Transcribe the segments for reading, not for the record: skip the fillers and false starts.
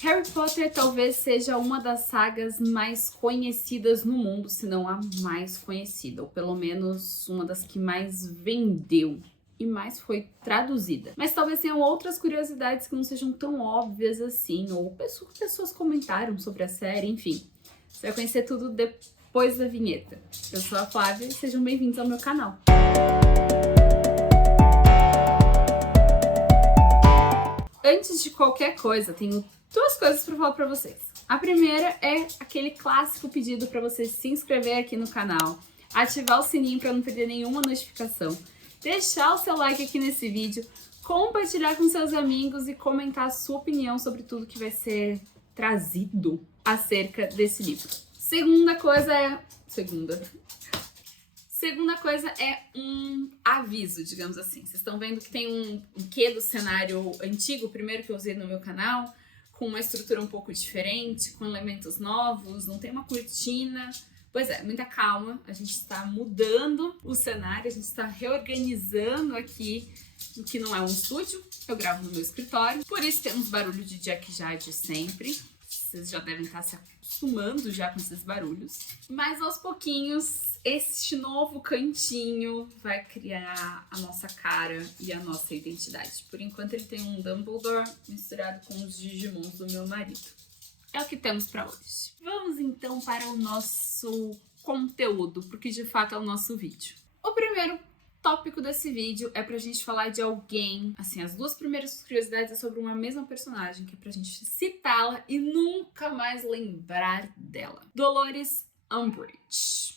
Harry Potter talvez seja uma das sagas mais conhecidas no mundo, se não a mais conhecida, ou pelo menos uma das que mais vendeu e mais foi traduzida. Mas talvez tenham outras curiosidades que não sejam tão óbvias assim, ou pessoas comentaram sobre a série, enfim. Você vai conhecer tudo depois da vinheta. Eu sou a Flávia e sejam bem-vindos ao meu canal. Antes de qualquer coisa, tenho duas coisas para falar para vocês. A primeira é aquele clássico pedido para você se inscrever aqui no canal, ativar o sininho para não perder nenhuma notificação, deixar o seu like aqui nesse vídeo, compartilhar com seus amigos e comentar a sua opinião sobre tudo que vai ser trazido acerca desse livro. Segunda coisa é um aviso, digamos assim. Vocês estão vendo que tem um quê do cenário antigo, o primeiro que eu usei no meu canal, com uma estrutura um pouco diferente, com elementos novos, não tem uma cortina. Pois é, muita calma, a gente está mudando o cenário, a gente está reorganizando aqui o que não é um estúdio, eu gravo no meu escritório, por isso temos barulho de Jack Jade sempre, vocês já devem estar se acostumando já com esses barulhos, mas aos pouquinhos este novo cantinho vai criar a nossa cara e a nossa identidade. Por enquanto ele tem um Dumbledore misturado com os Digimons do meu marido. É o que temos para hoje. Vamos então para o nosso conteúdo, porque de fato é o nosso vídeo. O primeiro tópico desse vídeo é pra gente falar de alguém, assim, as duas primeiras curiosidades é sobre uma mesma personagem, que é pra gente citá-la e nunca mais lembrar dela. Dolores Umbridge.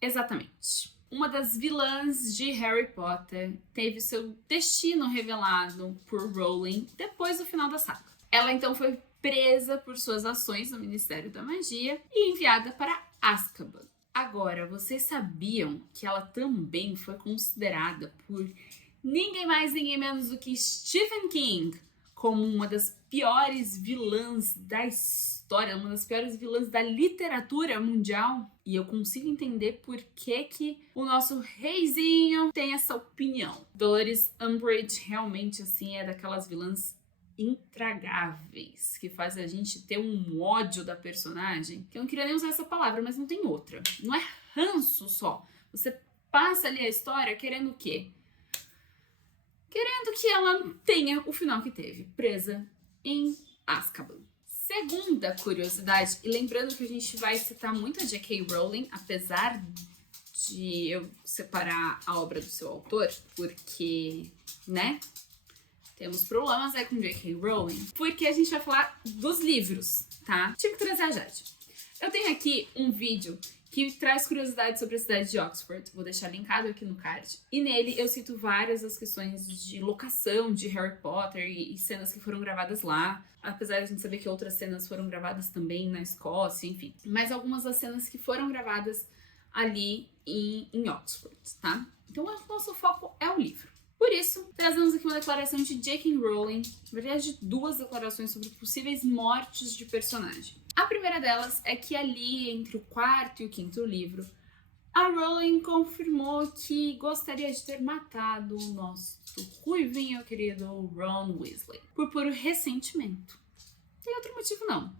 Exatamente. Uma das vilãs de Harry Potter teve seu destino revelado por Rowling depois do final da saga. Ela então foi presa por suas ações no Ministério da Magia e enviada para Azkaban. Agora, vocês sabiam que ela também foi considerada por ninguém mais, ninguém menos do que Stephen King como uma das piores vilãs da história, uma das piores vilãs da literatura mundial? E eu consigo entender por que o nosso reizinho tem essa opinião. Dolores Umbridge realmente, assim, é daquelas vilãs intragáveis, que faz a gente ter um ódio da personagem, que eu não queria nem usar essa palavra, mas não tem outra. Não é ranço só. Você passa ali a história querendo o quê? Querendo que ela tenha o final que teve, presa em Azkaban. Segunda curiosidade, e lembrando que a gente vai citar muito a J.K. Rowling, apesar de eu separar a obra do seu autor, porque, né, temos problemas aí com J.K. Rowling, porque a gente vai falar dos livros, tá? Tive que trazer a Jade. Eu tenho aqui um vídeo que traz curiosidades sobre a cidade de Oxford, vou deixar linkado aqui no card, e nele eu cito várias das questões de locação de Harry Potter e cenas que foram gravadas lá, apesar de a gente saber que outras cenas foram gravadas também na Escócia, enfim, mas algumas das cenas que foram gravadas ali em Oxford, tá? Então o nosso foco é o livro. Por isso, trazemos aqui uma declaração de J.K. Rowling, na verdade duas declarações sobre possíveis mortes de personagem. A primeira delas é que ali, entre o quarto e o quinto livro, a Rowling confirmou que gostaria de ter matado o nosso ruivinho querido Ron Weasley, por puro ressentimento. Não tem outro motivo não.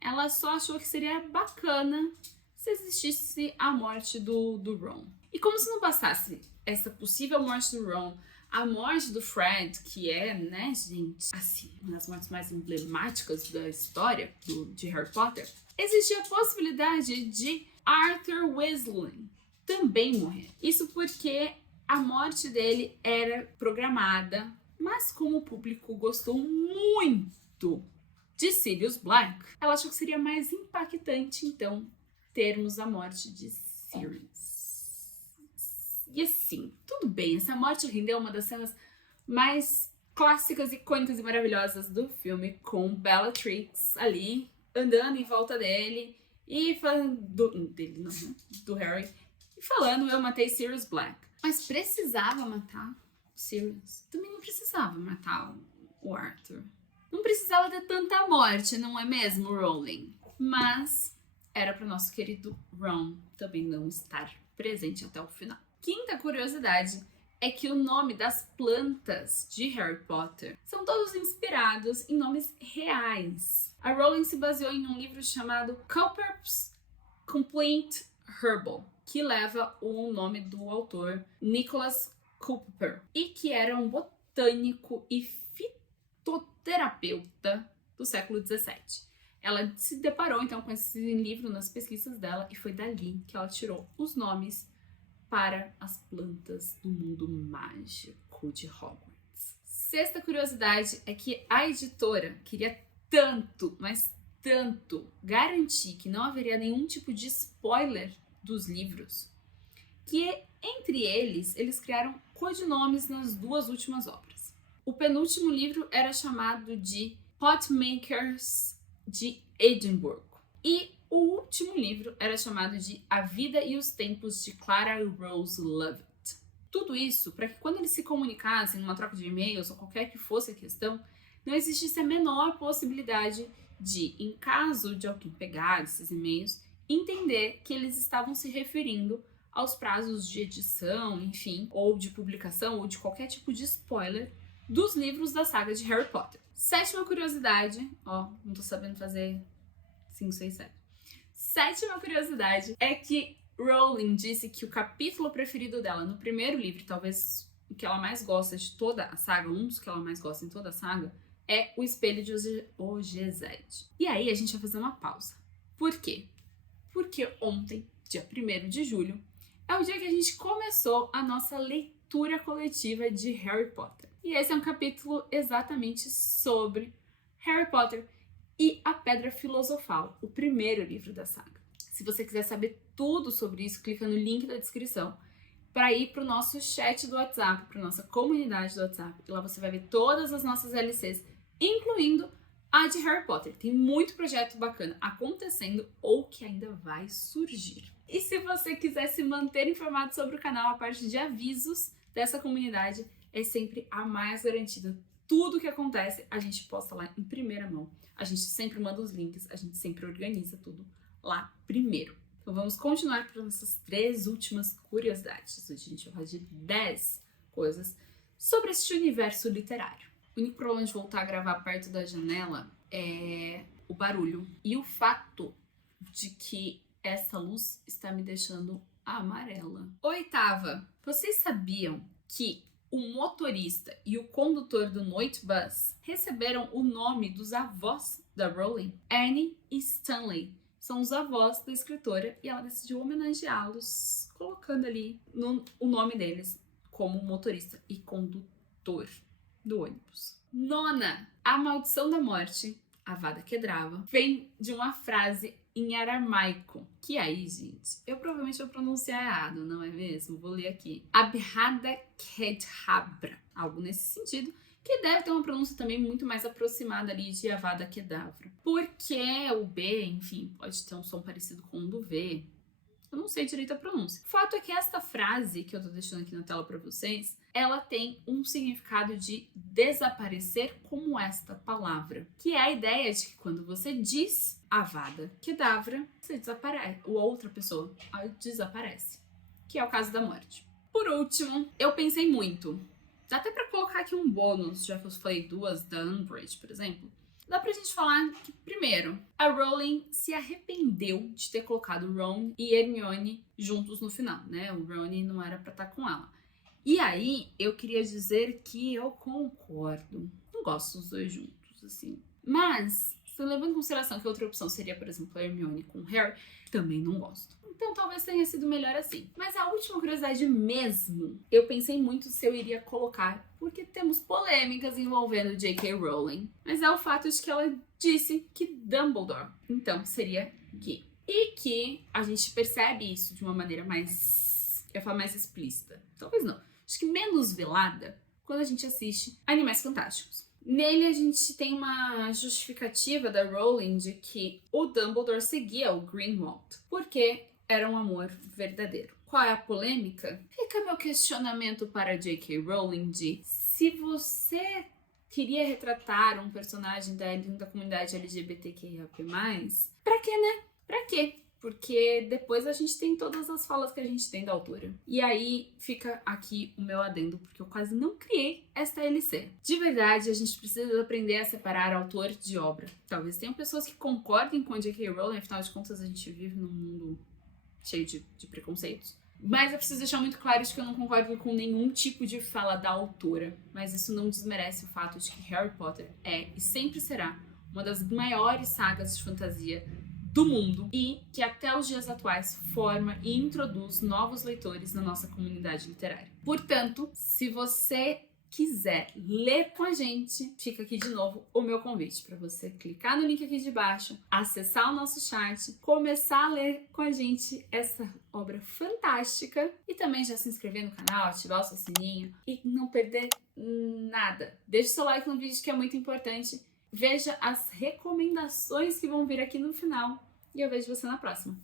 Ela só achou que seria bacana se existisse a morte do Ron. E como se não bastasse essa possível morte do Ron, a morte do Fred, que é, né, gente, assim, uma das mortes mais emblemáticas da história de Harry Potter, existia a possibilidade de Arthur Weasley também morrer. Isso porque a morte dele era programada, mas como o público gostou muito de Sirius Black, ela achou que seria mais impactante, então, termos a morte de Sirius. E assim, tudo bem, essa morte rendeu uma das cenas mais clássicas, icônicas e maravilhosas do filme, com Bellatrix ali, andando em volta dele e falando do Harry, e falando, eu matei Sirius Black. Mas precisava matar o Sirius? Também não precisava matar o Arthur. Não precisava ter tanta morte, não é mesmo, Rowling? Mas era para o nosso querido Ron também não estar presente até o final. Quinta curiosidade é que o nome das plantas de Harry Potter são todos inspirados em nomes reais. A Rowling se baseou em um livro chamado Cowper's Complete Herbal, que leva o nome do autor Nicholas Cooper, e que era um botânico e fitoterapeuta do século XVII. Ela se deparou então com esse livro nas pesquisas dela e foi dali que ela tirou os nomes para as plantas do mundo mágico de Hogwarts. Sexta curiosidade é que a editora queria tanto, mas tanto, garantir que não haveria nenhum tipo de spoiler dos livros, que entre eles criaram codinomes nas duas últimas obras. O penúltimo livro era chamado de Potmakers de Edimburgo e o último livro era chamado de A Vida e os Tempos de Clara Rose Lovett. Tudo isso para que quando eles se comunicassem numa troca de e-mails ou qualquer que fosse a questão, não existisse a menor possibilidade de, em caso de alguém pegar esses e-mails, entender que eles estavam se referindo aos prazos de edição, enfim, ou de publicação, ou de qualquer tipo de spoiler dos livros da saga de Harry Potter. Sétima curiosidade, não tô sabendo fazer 5, 6, 7. Sétima curiosidade é que Rowling disse que o capítulo preferido dela no primeiro livro, talvez o que ela mais gosta de toda a saga, um dos que ela mais gosta em toda a saga, é o Espelho de Ogezed. E aí a gente vai fazer uma pausa. Por quê? Porque ontem, dia 1º de julho, é o dia que a gente começou a nossa leitura coletiva de Harry Potter. E esse é um capítulo exatamente sobre Harry Potter e a Pedra Filosofal, o primeiro livro da saga. Se você quiser saber tudo sobre isso, clica no link da descrição para ir para o nosso chat do WhatsApp, para nossa comunidade do WhatsApp. E lá você vai ver todas as nossas LCs, incluindo a de Harry Potter. Tem muito projeto bacana acontecendo ou que ainda vai surgir. E se você quiser se manter informado sobre o canal, a parte de avisos dessa comunidade é sempre a mais garantida. Tudo que acontece, a gente posta lá em primeira mão. A gente sempre manda os links, a gente sempre organiza tudo lá primeiro. Então vamos continuar para nossas 3 últimas curiosidades. Hoje a gente vai falar de 10 coisas sobre este universo literário. O único problema de voltar a gravar perto da janela é o barulho e o fato de que essa luz está me deixando amarela. Oitava, vocês sabiam que o motorista e o condutor do Noite Bus receberam o nome dos avós da Rowling? Ernie e Stanley são os avós da escritora e ela decidiu homenageá-los, colocando ali o nome deles como motorista e condutor do ônibus. Nona, a maldição da morte, Avada Kedavra, vem de uma frase em aramaico, que aí, gente, eu provavelmente vou pronunciar errado, não é mesmo? Vou ler aqui. Avada Kedavra, algo nesse sentido, que deve ter uma pronúncia também muito mais aproximada ali de Avada Kedavra. Porque o B, enfim, pode ter um som parecido com o do V. Eu não sei direito a pronúncia. O fato é que esta frase, que eu tô deixando aqui na tela para vocês, ela tem um significado de desaparecer como esta palavra, que é a ideia de que quando você diz Avada Kedavra, você desaparece, ou outra pessoa desaparece, que é o caso da morte. Por último, eu pensei muito, dá até para colocar aqui um bônus, já que eu falei 2 da Umbridge, por exemplo. Dá pra gente falar que, primeiro, a Rowling se arrependeu de ter colocado Ron e Hermione juntos no final, né? O Ron não era pra estar com ela. E aí, eu queria dizer que eu concordo. Não gosto dos dois juntos, assim. Mas, se levando em consideração que outra opção seria, por exemplo, a Hermione com o Harry, também não gosto. Então talvez tenha sido melhor assim. Mas a última curiosidade mesmo, eu pensei muito se eu iria colocar, porque temos polêmicas envolvendo J.K. Rowling. Mas é o fato de que ela disse que Dumbledore, então, seria gay. E que a gente percebe isso de uma maneira mais, eu ia falar mais explícita. Talvez não. Acho que menos velada quando a gente assiste Animais Fantásticos. Nele a gente tem uma justificativa da Rowling de que o Dumbledore seguia o Grindelwald, porque era um amor verdadeiro. Qual é a polêmica? Fica meu questionamento para J.K. Rowling de se você queria retratar um personagem da comunidade LGBTQIA+, pra quê, né? Pra quê? porque depois a gente tem todas as falas que a gente tem da autora. E aí fica aqui o meu adendo, porque eu quase não criei esta LC. De verdade, a gente precisa aprender a separar autor de obra. Talvez tenham pessoas que concordem com a J.K. Rowling, afinal de contas a gente vive num mundo cheio de preconceitos. Mas eu preciso deixar muito claro de que eu não concordo com nenhum tipo de fala da autora. Mas isso não desmerece o fato de que Harry Potter é e sempre será uma das maiores sagas de fantasia do mundo e que até os dias atuais forma e introduz novos leitores na nossa comunidade literária. Portanto, se você quiser ler com a gente, fica aqui de novo o meu convite para você clicar no link aqui de baixo, acessar o nosso chat, começar a ler com a gente essa obra fantástica e também já se inscrever no canal, ativar o seu sininho e não perder nada. Deixe seu like no vídeo que é muito importante. Veja as recomendações que vão vir aqui no final e eu vejo você na próxima.